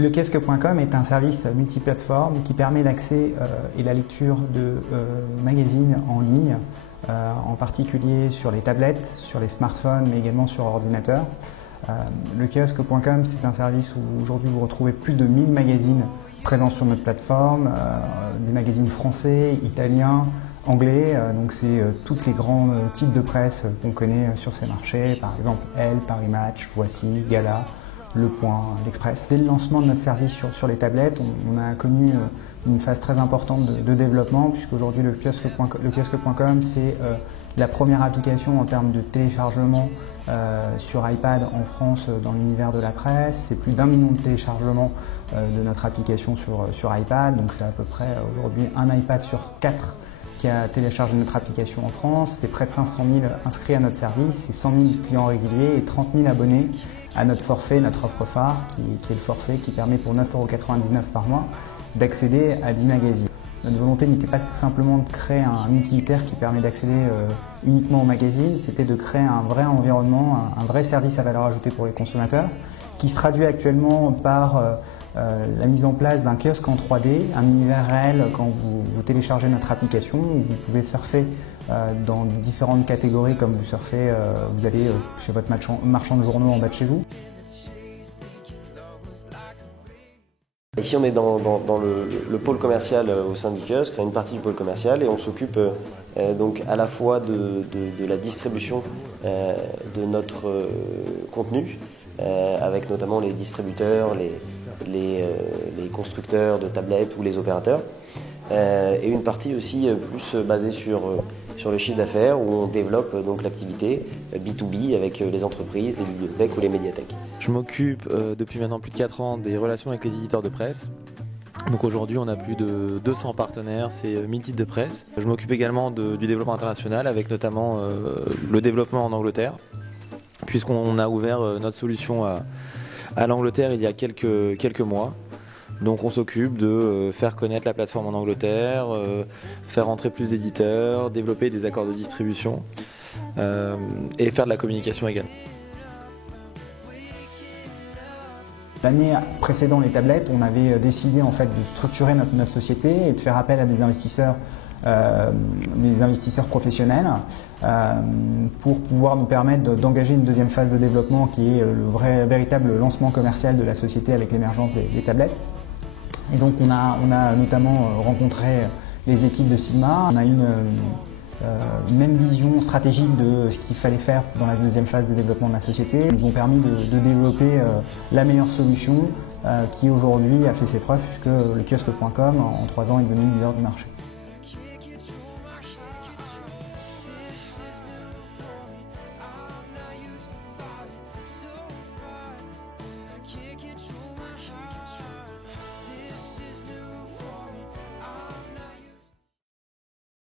Le kiosque.com est un service multiplateforme qui permet l'accès et la lecture de magazines en ligne, en particulier sur les tablettes, sur les smartphones, mais également sur ordinateur. Le kiosque.com, c'est un service où aujourd'hui vous retrouvez plus de 1000 magazines présents sur notre plateforme, des magazines français, italiens, anglais, donc c'est tous les grands titres de presse qu'on connaît sur ces marchés, par exemple Elle, Paris Match, Voici, Gala, Le Point, L'Express. Dès le lancement de notre service sur les tablettes, on a connu une phase très importante de développement, puisqu'aujourd'hui le kiosque.com c'est la première application en termes de téléchargement sur iPad en France dans l'univers de la presse. C'est plus d'1 million de téléchargements de notre application sur iPad, donc c'est à peu près aujourd'hui un iPad sur 4 qui a téléchargé notre application en France. C'est près de 500 000 inscrits à notre service, c'est 100 000 clients réguliers et 30 000 abonnés à notre forfait, notre offre phare, qui est le forfait qui permet pour 9,99 € par mois d'accéder à 10 magazines. Notre volonté n'était pas simplement de créer un utilitaire qui permet d'accéder uniquement aux magazines, c'était de créer un vrai environnement, un vrai service à valeur ajoutée pour les consommateurs, qui se traduit actuellement par la mise en place d'un kiosque en 3D, un univers réel quand vous téléchargez notre application, où vous pouvez surfer dans différentes catégories, comme vous surfez, vous allez chez votre marchand de journaux en bas de chez vous. Ici on est dans le pôle commercial au sein du kiosque, enfin une partie du pôle commercial, et on s'occupe donc à la fois de la distribution de notre contenu, avec notamment les distributeurs, les constructeurs de tablettes ou les opérateurs, et une partie aussi plus basée sur le chiffre d'affaires, où on développe donc l'activité B2B avec les entreprises, les bibliothèques ou les médiathèques. Je m'occupe depuis maintenant plus de 4 ans des relations avec les éditeurs de presse. Donc aujourd'hui on a plus de 200 partenaires, c'est 1000 titres de presse. Je m'occupe également du développement international, avec notamment le développement en Angleterre, puisqu'on a ouvert notre solution à l'Angleterre il y a quelques mois. Donc on s'occupe de faire connaître la plateforme en Angleterre, faire entrer plus d'éditeurs, développer des accords de distribution et faire de la communication également. L'année précédant les tablettes, on avait décidé en fait de structurer notre société et de faire appel à des investisseurs professionnels pour pouvoir nous permettre d'engager une deuxième phase de développement qui est le véritable lancement commercial de la société avec l'émergence des tablettes. Et donc on a notamment rencontré les équipes de Sigma. On a une même vision stratégique de ce qu'il fallait faire dans la deuxième phase de développement de la société. Ils nous ont permis de développer la meilleure solution qui aujourd'hui a fait ses preuves, puisque le kiosque.com en 3 ans est devenu le leader du marché.